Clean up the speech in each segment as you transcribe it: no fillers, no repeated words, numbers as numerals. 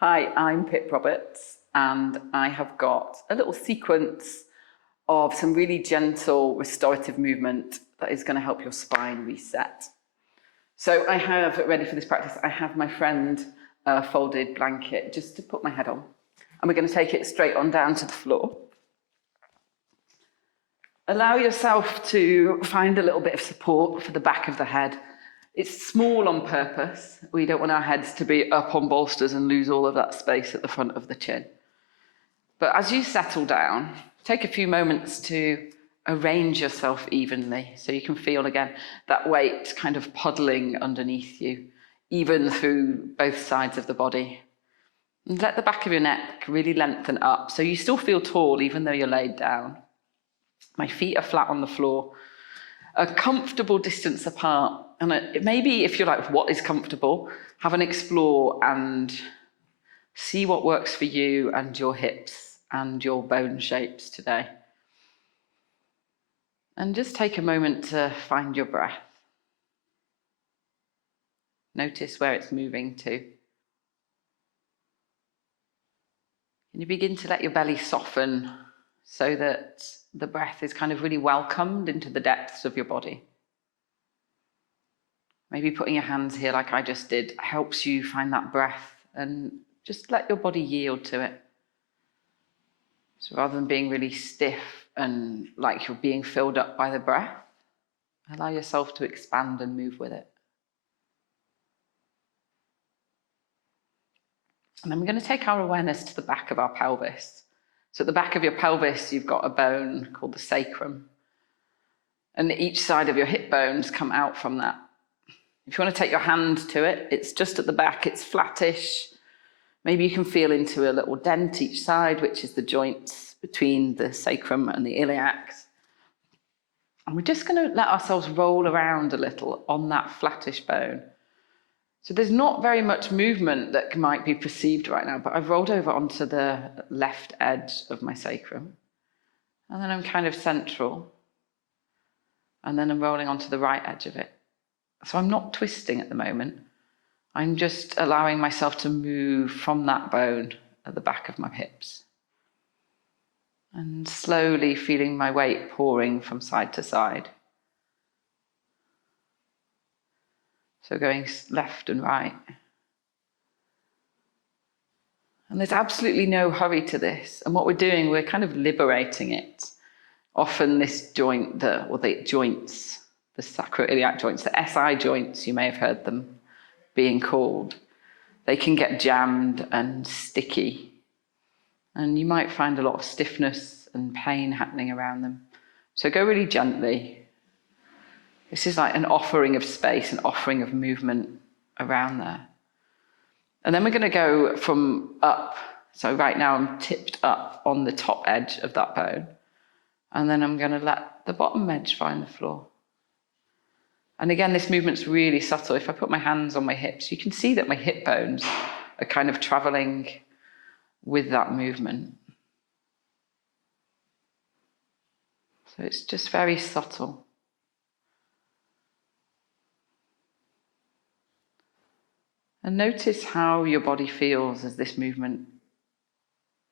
Hi, I'm Pip Roberts, and I have got a little sequence of some really gentle restorative movement that is going to help your spine reset. So I have, ready for this practice, I have my friend folded blanket just to put my head on. And we're going to take it straight on down to the floor. Allow yourself to find a little bit of support for the back of the head. It's small on purpose. We don't want our heads to be up on bolsters and lose all of that space at the front of the chin. But as you settle down, take a few moments to arrange yourself evenly so you can feel again that weight kind of puddling underneath you, even through both sides of the body. And let the back of your neck really lengthen up so you still feel tall even though you're laid down. My feet are flat on the floor, a comfortable distance apart. And maybe if you're like, what is comfortable? Have an explore and see what works for you and your hips and your bone shapes today. And just take a moment to find your breath. Notice where it's moving to. And you begin to let your belly soften so that the breath is kind of really welcomed into the depths of your body. Maybe putting your hands here like I just did helps you find that breath and just let your body yield to it. So rather than being really stiff and like you're being filled up by the breath, allow yourself to expand and move with it. And then we're going to take our awareness to the back of our pelvis. So at the back of your pelvis, you've got a bone called the sacrum. And each side of your hip bones come out from that. If you want to take your hand to it, it's just at the back, it's flattish. Maybe you can feel into a little dent each side, which is the joints between the sacrum and the iliacs. And we're just going to let ourselves roll around a little on that flattish bone. So there's not very much movement that might be perceived right now, but I've rolled over onto the left edge of my sacrum. And then I'm kind of central. And then I'm rolling onto the right edge of it. So I'm not twisting at the moment. I'm just allowing myself to move from that bone at the back of my hips. And slowly feeling my weight pouring from side to side. So going left and right. And there's absolutely no hurry to this. And what we're doing, we're kind of liberating it. Often this joint, the joints, the sacroiliac joints, the SI joints, you may have heard them being called, they can get jammed and sticky. And you might find a lot of stiffness and pain happening around them. So go really gently. This is like an offering of space, an offering of movement around there. And then we're going to go from up. So right now I'm tipped up on the top edge of that bone. And then I'm going to let the bottom edge find the floor. And again, this movement's really subtle. If I put my hands on my hips, you can see that my hip bones are kind of traveling with that movement. So it's just very subtle. And notice how your body feels as this movement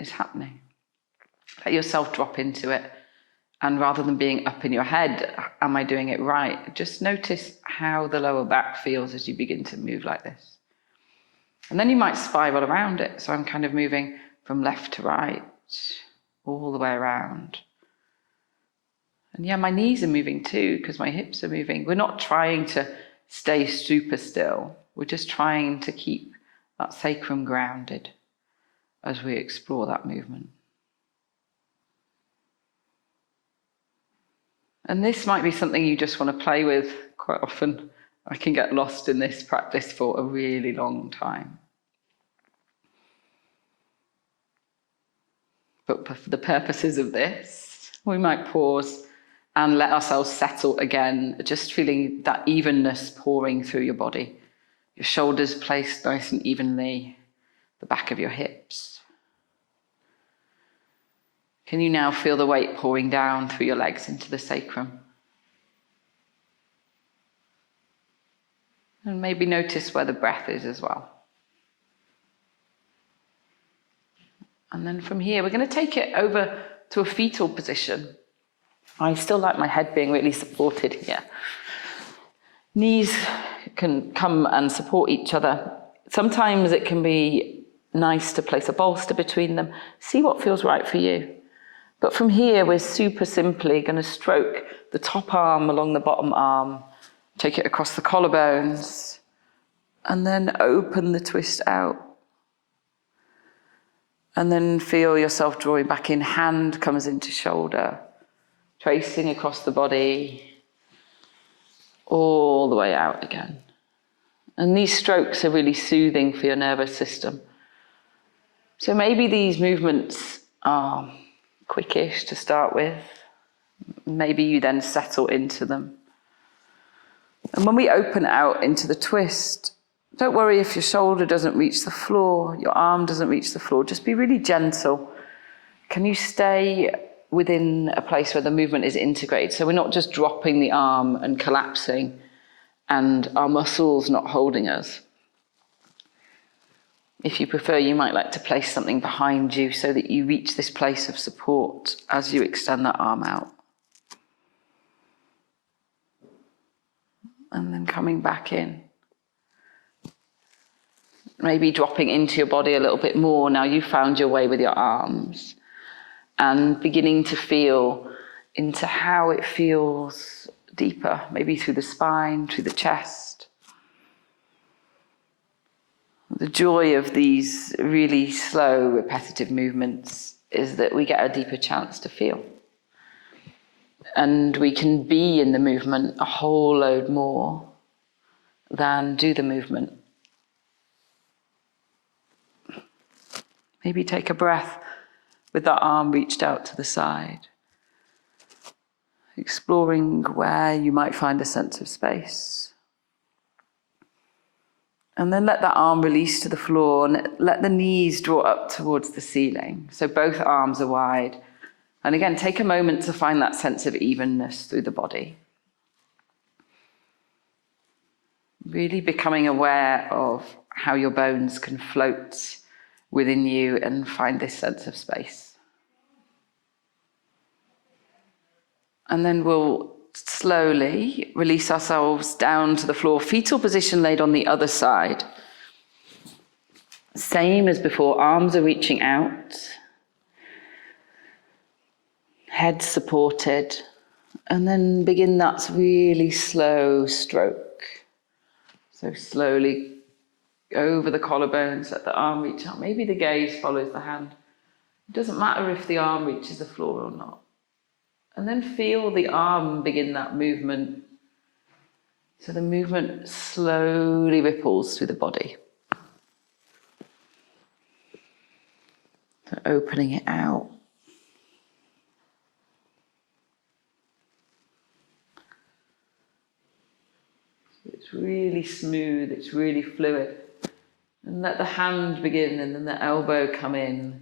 is happening. Let yourself drop into it. And rather than being up in your head, am I doing it right? Just notice how the lower back feels as you begin to move like this. And then you might spiral around it. So I'm kind of moving from left to right, all the way around. And yeah, my knees are moving too, because my hips are moving. We're not trying to stay super still. We're just trying to keep that sacrum grounded as we explore that movement. And this might be something you just want to play with quite often. I can get lost in this practice for a really long time. But for the purposes of this, we might pause and let ourselves settle again, just feeling that evenness pouring through your body. Your shoulders placed nice and evenly, the back of your hips. Can you now feel the weight pouring down through your legs into the sacrum? And maybe notice where the breath is as well. And then from here, we're going to take it over to a fetal position. I still like my head being really supported here. Knees can come and support each other. Sometimes it can be nice to place a bolster between them. See what feels right for you. But from here, we're super simply going to stroke the top arm along the bottom arm, take it across the collarbones, and then open the twist out. And then feel yourself drawing back in. Hand comes into shoulder, tracing across the body, all the way out again. And these strokes are really soothing for your nervous system. So maybe these movements are quickish to start with. Maybe you then settle into them. And when we open out into the twist, don't worry if your shoulder doesn't reach the floor, your arm doesn't reach the floor. Just be really gentle. Can you stay within a place where the movement is integrated? So we're not just dropping the arm and collapsing and our muscles not holding us. If you prefer, you might like to place something behind you so that you reach this place of support as you extend that arm out. And then coming back in. Maybe dropping into your body a little bit more. Now you've found your way with your arms. And beginning to feel into how it feels deeper, maybe through the spine, through the chest. The joy of these really slow, repetitive movements is that we get a deeper chance to feel. And we can be in the movement a whole load more than do the movement. Maybe take a breath with that arm reached out to the side, exploring where you might find a sense of space. And then let that arm release to the floor and let the knees draw up towards the ceiling. So both arms are wide. And again, take a moment to find that sense of evenness through the body. Really becoming aware of how your bones can float within you and find this sense of space. And then we'll slowly release ourselves down to the floor, fetal position laid on the other side. Same as before, arms are reaching out, head supported, and then begin that really slow stroke. So slowly over the collarbones, let the arm reach out. Maybe the gaze follows the hand. It doesn't matter if the arm reaches the floor or not. And then feel the arm begin that movement. So the movement slowly ripples through the body. So opening it out. So it's really smooth, it's really fluid. And let the hand begin and then the elbow come in.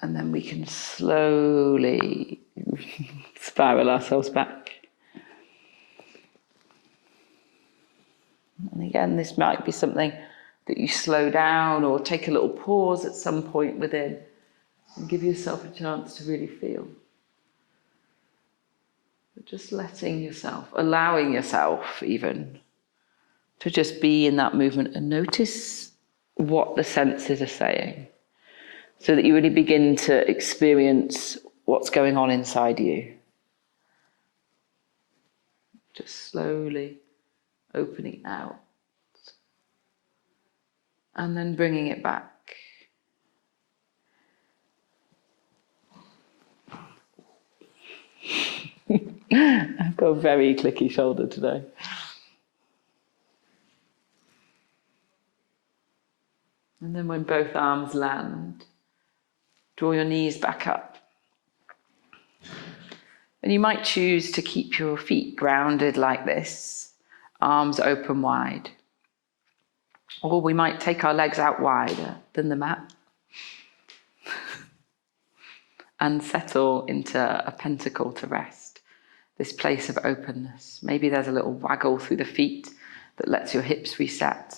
And then we can slowly spiral ourselves back. And again, this might be something that you slow down or take a little pause at some point within and give yourself a chance to really feel. But just letting yourself, allowing yourself even to just be in that movement and notice what the senses are saying, so that you really begin to experience what's going on inside you. Just slowly opening out and then bringing it back. I've got a very clicky shoulder today. And then when both arms land, draw your knees back up. And you might choose to keep your feet grounded like this, arms open wide. Or we might take our legs out wider than the mat and settle into a pentacle to rest, this place of openness. Maybe there's a little waggle through the feet that lets your hips reset.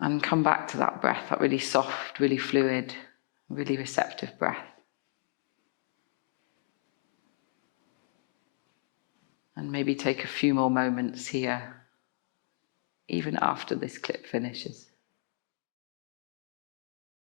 And come back to that breath, that really soft, really fluid, really receptive breath. And maybe take a few more moments here, even after this clip finishes.